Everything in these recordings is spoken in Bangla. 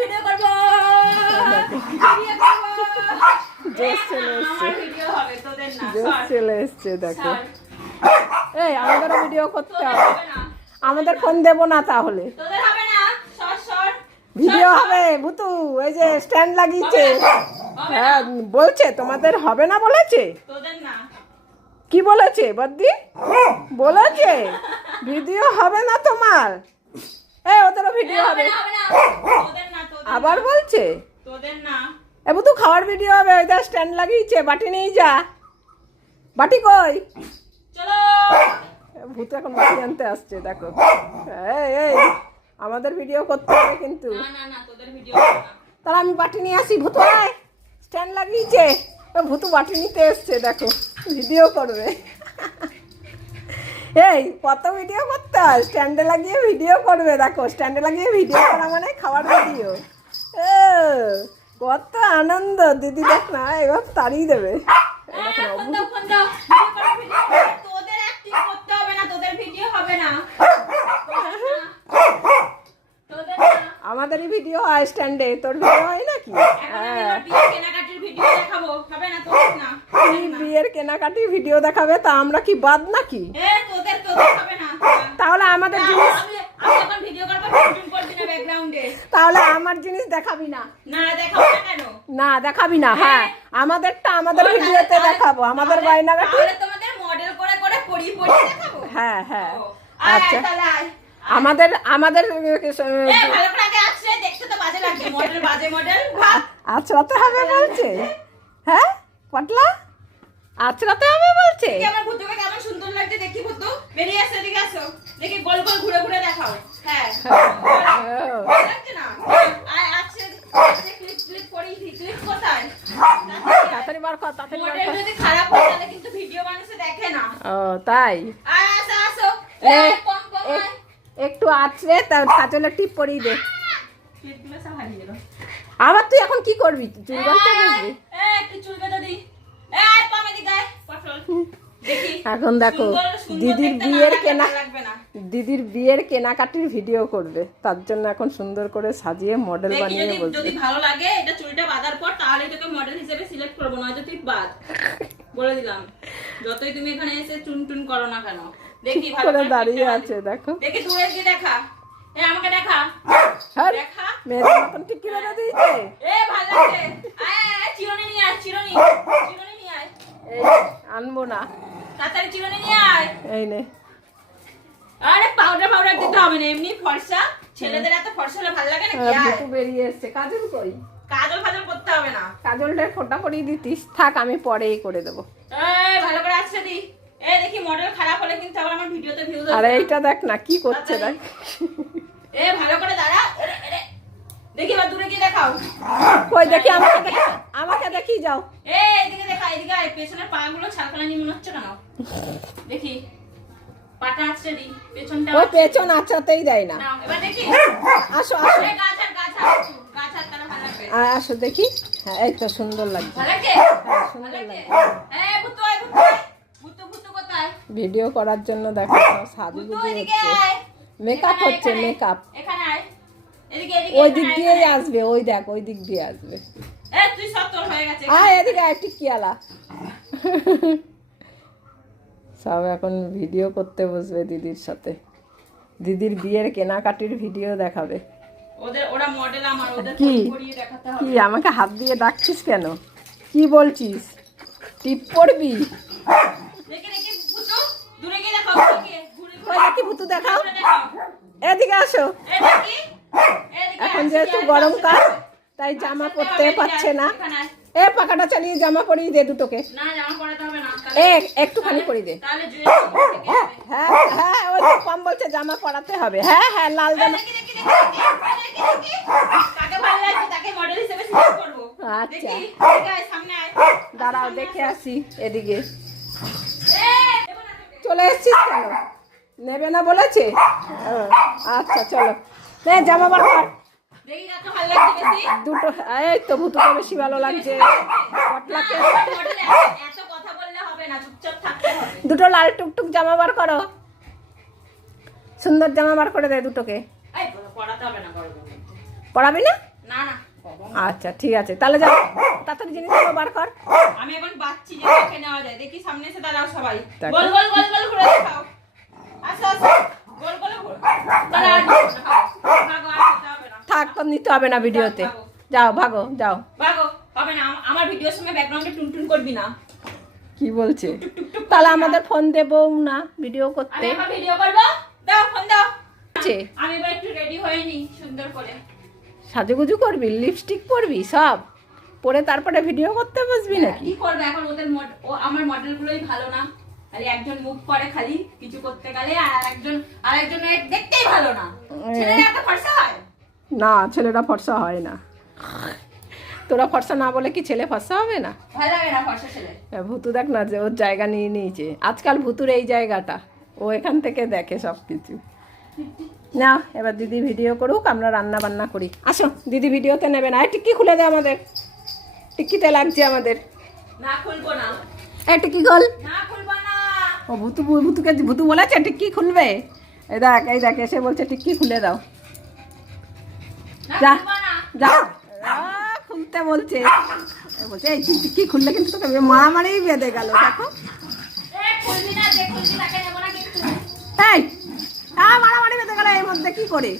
ভিডিও করব। ভিডিও করব জোশ চলে এসছে। আমার ভিডিও হবে তোদের না জোশ চলে এসছে দেখো। এই আমাদেরও ভিডিও করতে হবে। আমাদের ফোন দেবো না তাহলে। তোদের হবে না। সর সর। ভিডিও। হবে ভুতু এই যে স্ট্যান্ড লাগিয়েছে। হ্যাঁ বলছে তোমাদের হবে না বলেছে? তোদের না। কি বলেছে বদ্দি? বলেছে। ভিডিও হবে না তোমার। এই ওদেরও ভিডিও হবে। আবার বলছে? তোদের না। এ ভুতু খাওয়ার ভিডিও হবে ওইটা স্ট্যান্ড লাগিয়েছে বাটি নিয়ে যা। বাটি কই? চলো। ভূত এখন বাটি আনতে আসছে দেখো। এই এই আমাদের ভিডিও করতে হবে কিন্তু। না না না তোদের ভিডিও তাহলে আমি বাটি নিয়ে আসি ভূতু আয়। স্ট্যান্ড লাগিয়েছে। ভূতু বাটি নিতে এসছে দেখো ভিডিও করবে। এই কত ভিডিও করতে হয়? স্ট্যান্ডে লাগিয়ে ভিডিও করবে দেখো স্ট্যান্ডে লাগিয়ে ভিডিও করা মানে খাওয়ার ভিডিও কত আনন্দ। দিদি দেখ না এবার তাড়িয়ে দেবে। না আমাদেরই ভিডিও হয় স্ট্যান্ডে তোর ভিডিও হয় নাকি? হ্যাঁ। বিয়ের কেনাকাটির ভিডিও দেখাবো তা আমরা কি বাদ নাকি? তাহলে আমাদের জিনিস ভিডিও তাহলে আমার জিনিস দেখাবি না। না দেখাবো না কেন? না দেখাবি না হ্যাঁ। আমাদেরটা আমাদের ভিডিওতে দেখাবো আমাদের গয়নাগাটি। মডেল করে করে পড়ি পড়ি দেখাবো? হ্যাঁ হ্যাঁ। আচ্ছা। আমাদের আমাদের এ, ভালো করে আগে আসছে দেখতে তো বাজে লাগছে মডেল বাজে মডেল ভাব আচড়াতে হবে বলছে? হ্যাঁ পটলা আচড়াতে হবে বলছে? দেখি আমার ভুতুকে কেমন সুন্দর লাগছে দেখি ভুতু। বেরিয়ে আসো এদিকে আসো। দেখি গোল গোল ঘুরে ঘুরে দেখাও। হ্যাঁ। আছে আছে তাই? একটু আছড়ে তার কাজলে টিপ পরিয়ে দে। আবার তুই এখন কি করবি? চুল বুঝবি একটু চুল বেঁধে এখন দেখো দিদির বিয়ের কেনা দিদির বিয়ের কেনাকাটির ভিডিও করবে। তার জন্য এখন সুন্দর করে সাজিয়ে মডেল বানিয়ে বলবে যদি ভালো লাগে এটা চুলটা বাঁধার পর তাহলে তোকে মডেল হিসেবে সিলেক্ট করব না যদি বাদ। বলে দিলাম। যতই তুমি এখানে এসে চুন টুন করো না কেন। দেখি ভালো করে দাঁড়িয়ে আছে দেখো। দেখি দূরে গিয়ে দেখা। এ আমাকে দেখা। আর দেখা। মেয়েদের মতন টিকি বেঁধে দিয়েছে। এ ভালো লাগছে। আয় চিরুনি নিয়ে আয় চিরুনি। চিরুনি নিয়ে আয়। এই আনব না। তাড়াতাড়ি চিরুনি নিয়ে আয়। এই নে। আরে পাউডার পাউডার দিতে হবে না এমনি ফর্সা। ছেলেদের এত ফর্সা হলে ভালো লাগে না কি বুকু বেরিয়ে এসছে। কাজল কই? কাজল ফাজল করতে হবে না। ফোটা দিতিস। থাক আমি পরেই করে দেবো। এই ভালো করে আসছে দি। এ দেখি মডেল খারাপ হলে কিন্তু আবার আমার ভিডিওতে ভিউ আর এইটা দেখ না কি করছে দেখ। এ ভালো করে দাঁড়া। দেখি এবার দূরে গিয়ে দেখাও। কই দেখি আমাকে দেখি আমাকে দেখি যাও। এ এদিকে আয় পেছনের পা গুলো ছালকালানি মনে হচ্ছে কেন? দেখি। পাটা আসছে দি পেছনটা ওই পেছন দেয় না। এবার দেখি। আসো আসো। আর তাহলে ভালো লাগবে। আসো দেখি। হ্যাঁ এই তো সুন্দর লাগছে। ভালো লাগছে? ভালো লাগছে? এ আয় ভুতু আয়। ভুতু ভুতু কোথায়? ভিডিও করার জন্য দেখো মেকআপ হচ্ছে মেকআপ এখানে আয়। এদিকে এদিকে ওই দিক দিয়েই আসবে ওই দেখ ওই দিক দিয়ে আসবে। তুই সব হয়ে গেছে আয় এদিকে আয় টিকিয়ালা সব এখন ভিডিও করতে বসবে দিদির সাথে। দিদির বিয়ের কেনাকাটির ভিডিও দেখাবে। ওদের ওরা মডেল আমার ওদের কি? কি আমাকে হাত দিয়ে ডাকছিস কেন? কি বলছিস? টিপ পড়বি? ভুতু দেখাও এদিকে আসো। এখন যেহেতু গরমকাল তাই জামা পাশে পরতে পারছে না। এ পাকাটা চালিয়ে জামা পরিয়ে দে দুটোকে। না জামা পরাতে হবে না এ একটুখানি পরিয়ে দে। তাহলে জুয়েল হ্যাঁ হ্যাঁ ওই কম বলছে জামা পরাতে হবে। হ্যাঁ হ্যাঁ লাল জামা। আচ্ছা। দাঁড়াও দেখে আসি। এদিকে। চলে এসছিস কেন? নেবে না বলেছে? আচ্ছা চলো। জামা বার দুটো এই তো ভুতুকে বেশি ভালো লাগছে দুটো লাল টুকটুক জামা বার করো সুন্দর জামা বার করে দে দুটোকে পড়াবি না আচ্ছা ঠিক আছে তাহলে যাও তাড়াতাড়ি জিনিসগুলো বার কর আমি এখন বাচ্চি যে দেখে নেওয়া যায় দেখি সামনে এসে দাঁড়াও সবাই গোল গোল গোল গোল ঘুরে দেখাও আসো আসো গোল গোল ঘুরে দাঁড়া থাক নিতে হবে না ভিডিওতে। যাও ভাগো। যাও ভাগো হবে না আমার ভিডিওর সময় ব্যাকগ্রাউন্ডে টুনটুন করবি না। কি বলছে? তাহলে আমাদের ফোন দেবো না ভিডিও করতে। এখন ভিডিও করব? দাও ফোন দাও। আমি এবার একটু রেডি হয়ে নি সুন্দর করে। সাজুগুজু করবি লিপস্টিক পরবি সব। পরে তারপরে ভিডিও করতে বসবি নাকি? কি করবে? এখন ওদের ও আমার মডেল গুলোই ভালো না। খালি একজন মুখ করে খালি কিছু করতে গেলে আর একজন আর একজন দেখতেই ভালো না। ছেলেরা এত ফর্সা হয়? না ছেলেরা ফর্সা হয় না। তোরা ফর্সা না বলে কি ছেলে ফর্সা হবে না? ভুতু দেখ না যে ওর জায়গা নিয়ে নিয়েছে। আজকাল ভুতুর এই জায়গাটা ও এখান থেকে দেখে সব কিছু না এবার দিদি ভিডিও করুক আমরা রান্না বান্না করি। আসো দিদি ভিডিওতে নেবে না। টিক্কি খুলে দে আমাদের। টিক্কিতে লাগছে আমাদের। না খুলবো না। এই টিক্কি খোল। না খুলবো না। ও ভুতু ভুতুকে ভুতু বলেছে টিক্কি খুলবে। এই দেখ এই দেখ এসে বলছে টিক্কি খুলে দাও। যা। যা। খুলতে বলছে। বলছে এই তুই টিক্কি খুললে কিন্তু তোকে? মারামারি বেঁধে গেল দেখো। আহ, মারামারি বেঁধে গেল এর মধ্যে কি করে?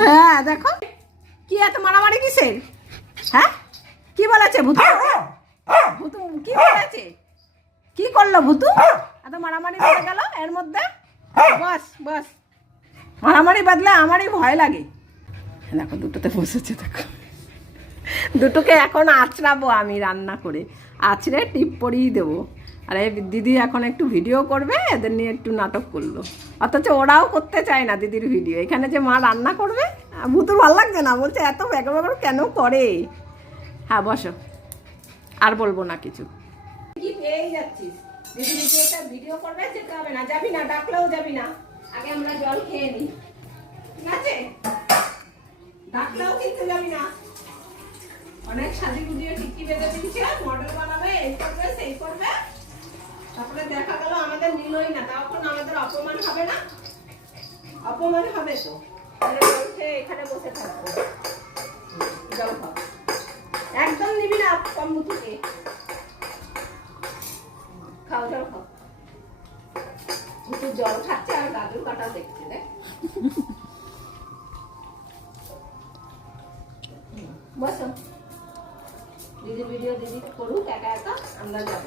হ্যাঁ দেখো। কি এত মারামারি কিসের? হ্যাঁ? কি বলেছে ভূতু? ভূতু কি বলেছে? কি করল ভূতু? এত মারামারি বেঁধে গেল এর মধ্যে? বস বস। মারামারি বাদলে আমারই ভয় লাগে। দেখো, দুটোতে বসেছে, দেখো। দুটোকে এখন আঁচড়াবো আমি রান্না করে। আঁচড়ে টিপ পরিয়ে দেবো। আর এই দিদি এখন একটু ভিডিও করবে, এদের নিয়ে একটু নাটক করল। অথচ ওরাও করতে চায় না দিদির ভিডিও। এখানে যে মা রান্না করবে, ভুতুর ভালো লাগছে না। বলছে, এত ব্যাগর ব্যাগর কেন করে? হ্যাঁ বসো। আর বলব না কিছু। কি পেয়েই যাচ্ছিস? দিদি ভিডিওটা ভিডিও করবে, যেতে হবে না। যাবি না, ডাকলেও যাবি না। আগে আমরা জল খেয়ে নিই। ঠিক আছে? ডাকলেও কিন্তু যাবি না। অনেক সাজি গুজিয়ে টিকি বেঁধে দিচ্ছে মডেল বানাবে, এই করবে, সেই করবে। তারপরে দেখা গেল আমাদের নিলই না তখন আমাদের অপমান হবে না। অপমান হবে তো। এখানে বসে থাকব। জল খাও। একদম নিবি না কম থেকে খাও, জল খাও। একটু জল খাচ্ছে আর গাজর কাটা দেখছে, দেখ। বসো। দিদি ভিডিও দিদি করুক, একা একা আমরা যাব।